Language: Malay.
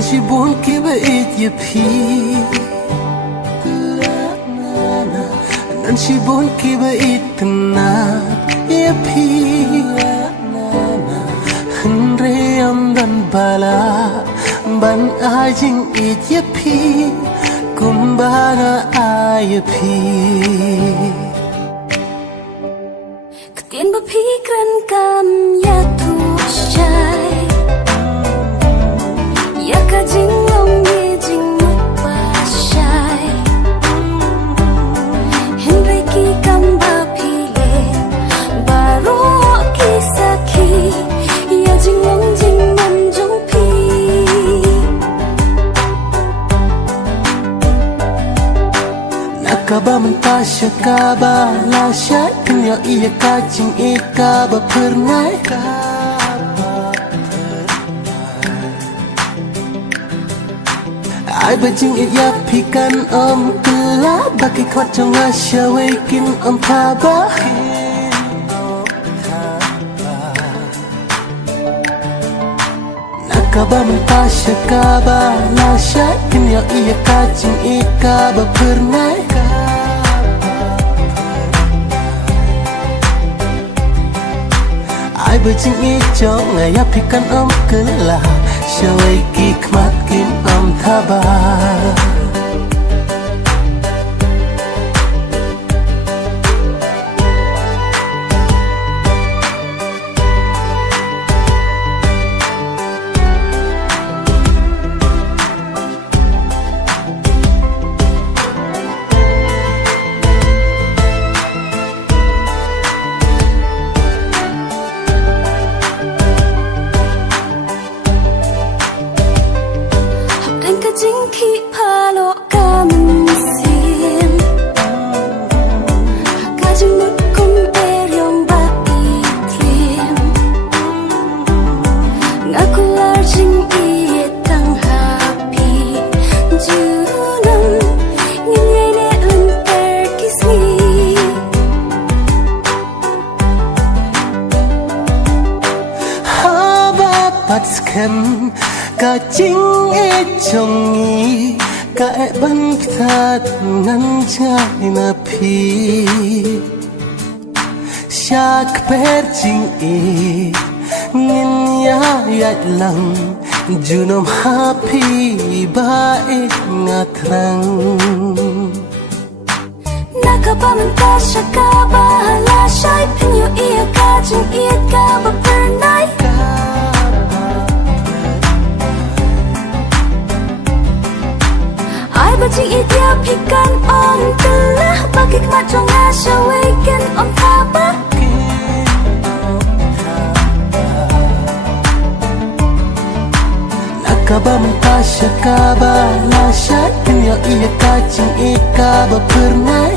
Shibun kiba it yapi Nan shibun kiba it na yapi Henry dan bala ban ajing it yapi kumbaga ayapi Ketin berpikiran kam ya tushai Ya kajing long ye jing mupashai Henry ki kam bapile Baru ki saki Ya jing long jing manjong pi KABA mentasya KABA lasyat Kenya iya kacing KABA pernah Ai bajing ya pikan kela Bagi kuat jong asya wekin KABA KABA mentasya KABA lasyat Kenya iya kacing KABA pernah Ai bajing ijong ngaya pikan kela Syawai kikmat kin thaba Jingki palo kamusim Kajing mukum eryong ba iklim Ngaku larjing ietang happy Junam Nginyay ne unter kismi Haba patskan Kacing chongi ka ban ptat ngan chai na phi Syak per ching ngin ya yat lang junom happy ba ngatrang KABA mentasya KABA lasyai Penyo iya kajing KABA pernah Bajing dia pikan telah Bagi kemat jong asya wekin KABA KABA mentasya KABA lasyat Kenya iya kacing KABA pernah